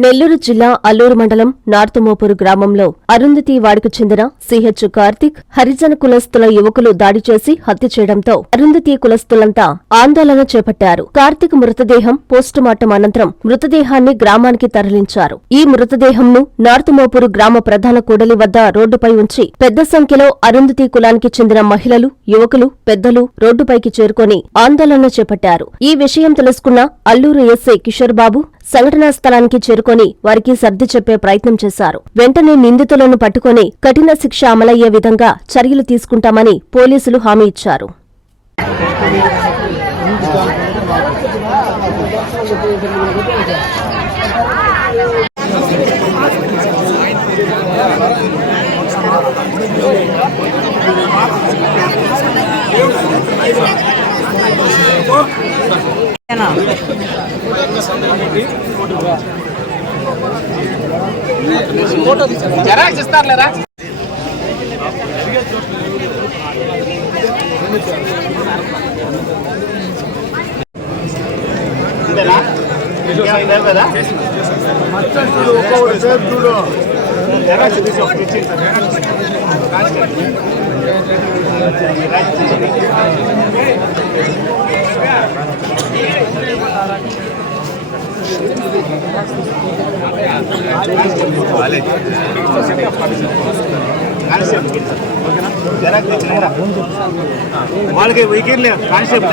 నెల్లూరు జిల్లా అల్లూరు మండలం నార్తుమోపూరు గ్రామంలో అరుంధతి వాడికి చెందిన సిహెచ్ కార్తిక్ హరిజన కులస్తుల యువకులు దాడి చేసి హత్య చేయడంతో అరుంధతి కులస్తులంతా ఆందోళన చేపట్టారు. కార్తిక్ మృతదేహం పోస్టుమార్టం అనంతరం మృతదేహాన్ని గ్రామానికి తరలించారు. ఈ మృతదేహంను నార్తుమోపూరు గ్రామ ప్రధాన కూడలి వద్ద రోడ్డుపై ఉంచి పెద్ద సంఖ్యలో అరుంధతి కులానికి చెందిన మహిళలు, యువకులు, పెద్దలు రోడ్డుపైకి చేరుకొని ఆందోళన చేపట్టారు. ఈ విషయం తెలుసుకున్న అల్లూరు ఎస్ఐ కిషోర్ బాబు సంఘటనా స్థలానికి చేరుకొని వారికి సర్ది చెప్పే ప్రయత్నం చేశారు. వెంటనే నిందితులను పట్టుకొని కఠిన శిక్ష అమలయ్యే విధంగా చర్యలు తీసుకుంటామని పోలీసులు హామీ ఇచ్చారు. వాళ్ళకి వీకెండ్ కానిస్టేబుల్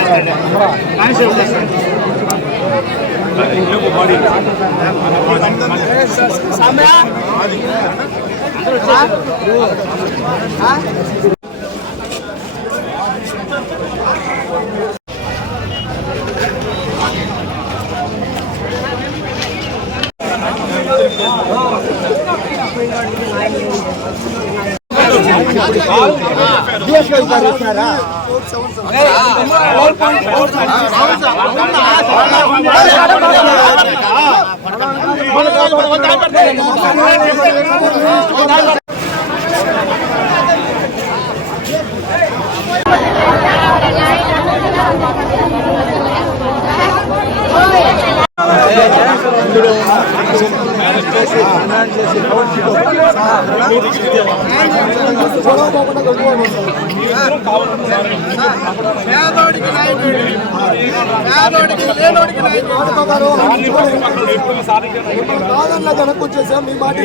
వచ్చేసా మీ మాట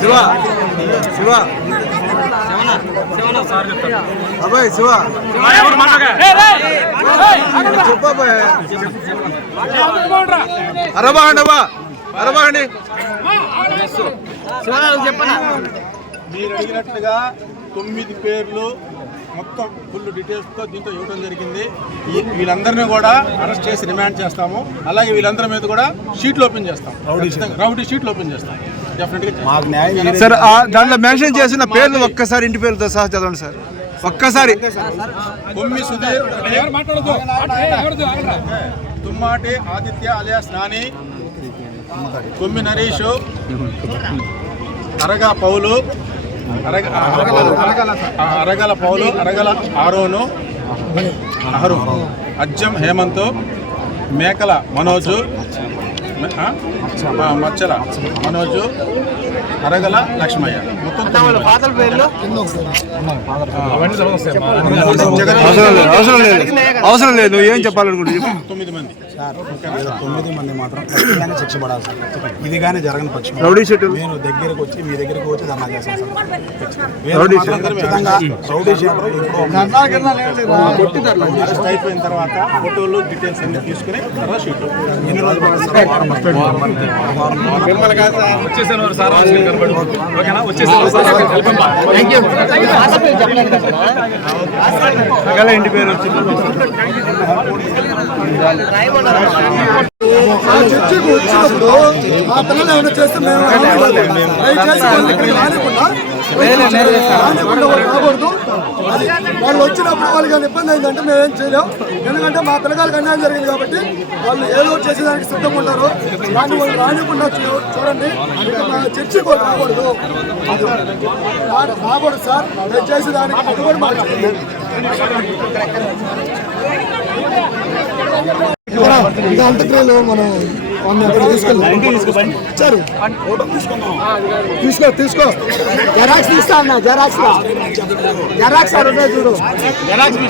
శివ శివ అబ్బాయి శివ అరబాగండి అబ్బా అరబాగండి మీరు అడిగినట్లుగా 9 పేర్లు మొత్తం ఫుల్ డీటెయిల్స్తో దీంతో ఇవ్వడం జరిగింది. వీళ్ళందరినీ కూడా అరెస్ట్ చేసి రిమాండ్ చేస్తాము. అలాగే వీళ్ళందరి మీద కూడా షీట్లు ఓపెన్ చేస్తాం, రౌడీ షీట్లు ఓపెన్ చేస్తాం డెఫినెట్గా. సార్ దాంట్లో మెన్షన్ చేసిన పేర్లు ఒక్కసారి ఇంటి పేరుతో సహా చదవండి సార్ ఒక్కసారి. కొమ్మి సుధీర్, తుమ్మాటి ఆదిత్య అలియాస్ నాని, కొమ్మి నరేష్, అరగా పౌలు, అరగల పౌలు, అరగల ఆరోను, అహరు, అజ్జం హేమంత్, మేకల మనోజు, మచ్చల మనోజు, అరగల లక్ష్మయ్య. మొత్తం అవసరం లేదు ఏం చెప్పాలనుకుంటే 9 మంది. 9 మంది మాత్రం ఖచ్చితంగా శిక్ష పడాలి సార్. ఇది కానీ జరగని పక్షం రౌడీ షీట్ నేను దగ్గరకు వచ్చి మీ దగ్గరకు వచ్చి ధర్నా చేస్తాను సార్. రౌడీ అరెస్ట్ అయిపోయిన తర్వాత ఫోటోలు డీటెయిల్స్ అన్ని తీసుకుని తర్వాత షీట్ ఎన్ని రోజులు ఇంటి పేరు వచ్చి చర్చకు వచ్చినప్పుడు మా పిల్లలు ఏమైనా చేస్తే మేము రానికుండా వాళ్ళు రాకూడదు. అది వాళ్ళు వచ్చినప్పుడు వాళ్ళకి ఏమైనా ఇబ్బంది అయిందంటే మేము ఏం చేయలేం. ఎందుకంటే మా పిల్లగారికి అన్యాయం జరిగింది కాబట్టి వాళ్ళు ఏదో చేసేదానికి సిద్ధంగా ఉంటారు. దాన్ని వాళ్ళు రానికుండా చూడండి. మా చర్చికి వాళ్ళు రాకూడదు. రాకూడదు సార్. మేము చేసేదానికి కట్టుబడి మాట్లాడుతుంది. ఇంకా అంత్యక్రియలు మనం తీసుకో జెరాక్స్ తీస్తా అన్న. జెరాక్స్ చూడు. జెరాక్స్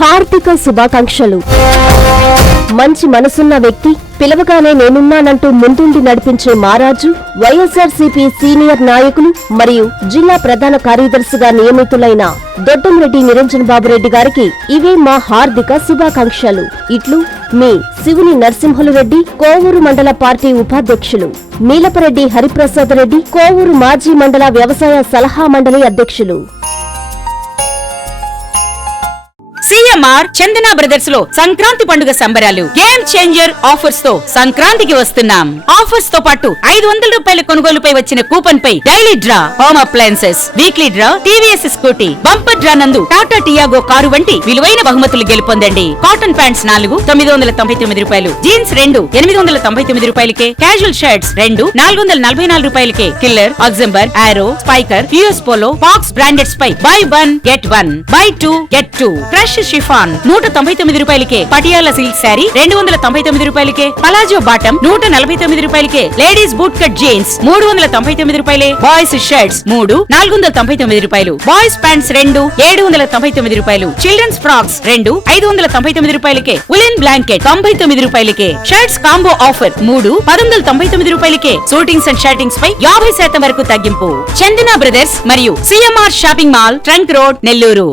హార్దిక శుభాకాంక్షలు. మంచి మనసున్న వ్యక్తి, పిలవగానే నేనున్నానంటూ ముందుండి నడిపించే మారాజు, వైఎస్ఆర్సీపీ సీనియర్ నాయకులు మరియు జిల్లా ప్రధాన కార్యదర్శిగా నియమితులైన దొడ్డంరెడ్డి నిరంజన్ బాబురెడ్డి గారికి ఇవే మా హార్దిక శుభాకాంక్షలు. ఇట్లు మీ శివుని నరసింహులు రెడ్డి, కోవూరు మండల పార్టీ ఉపాధ్యక్షులు. మీలపరెడ్డి హరిప్రసాద్ రెడ్డి, కోవూరు మాజీ మండల వ్యవసాయ సలహా మండలి అధ్యక్షులు. సిఎంఆర్ చందన బ్రదర్స్ లో సంక్రాంతి పండుగ సంబరాలు గేమ్ చేంజర్ ఆఫర్స్ తో సంక్రాంతికి వస్తున్నాం. ఆఫర్స్ తో పాటు 500 రూపాయల కొనుగోలుపై వచ్చిన కూపన్ పై daily draw home appliances, weekly draw TVS Scooty, bumper draw నందు టాటా టియాగో కారు వంటి విలువైన బహుమతులు గెలుపొందండి. కాటన్ ప్యాంట్స్ 4 999 రూపాయలు, జీన్స్ 2 899 రూపాయలకే, క్యాజువల్ షర్ట్స్ 2 444 రూపాయలకే, కిల్లర్, అగ్జంబర్, Arrow, Spykar, US Polo, Fox brandeds పై buy 1 get 1 buy 2 get 2, fresh chiffon 199 రూపాయలకే, పటియాలా సిల్క్ శారీ 299 రూపాయలకే, పలాజో బాటం 149 రూపాయలకే, లేడీస్ బూట్ కట్ జీన్స్ 399 రూపాయలే, బాయ్స్ షర్ట్స్ 3 499 రూపాయలు, బాయ్స్ ప్యాంట్స్ 2 799 రూపాయలు, చిల్డ్రన్స్ ఫ్రాక్స్ 2 599 రూపాయలకే, ఉలెన్ బ్లాంకెట్ 99 రూపాయలకే, షర్ట్స్ కాంబో ఆఫర్ 3 1199 రూపాయలకే, షూటింగ్స్ అండ్ షర్టింగ్స్ పై 50% వరకు తగ్గింపు. చందన బ్రదర్స్ మరియు CMR shopping mall, trunk road, Nellore.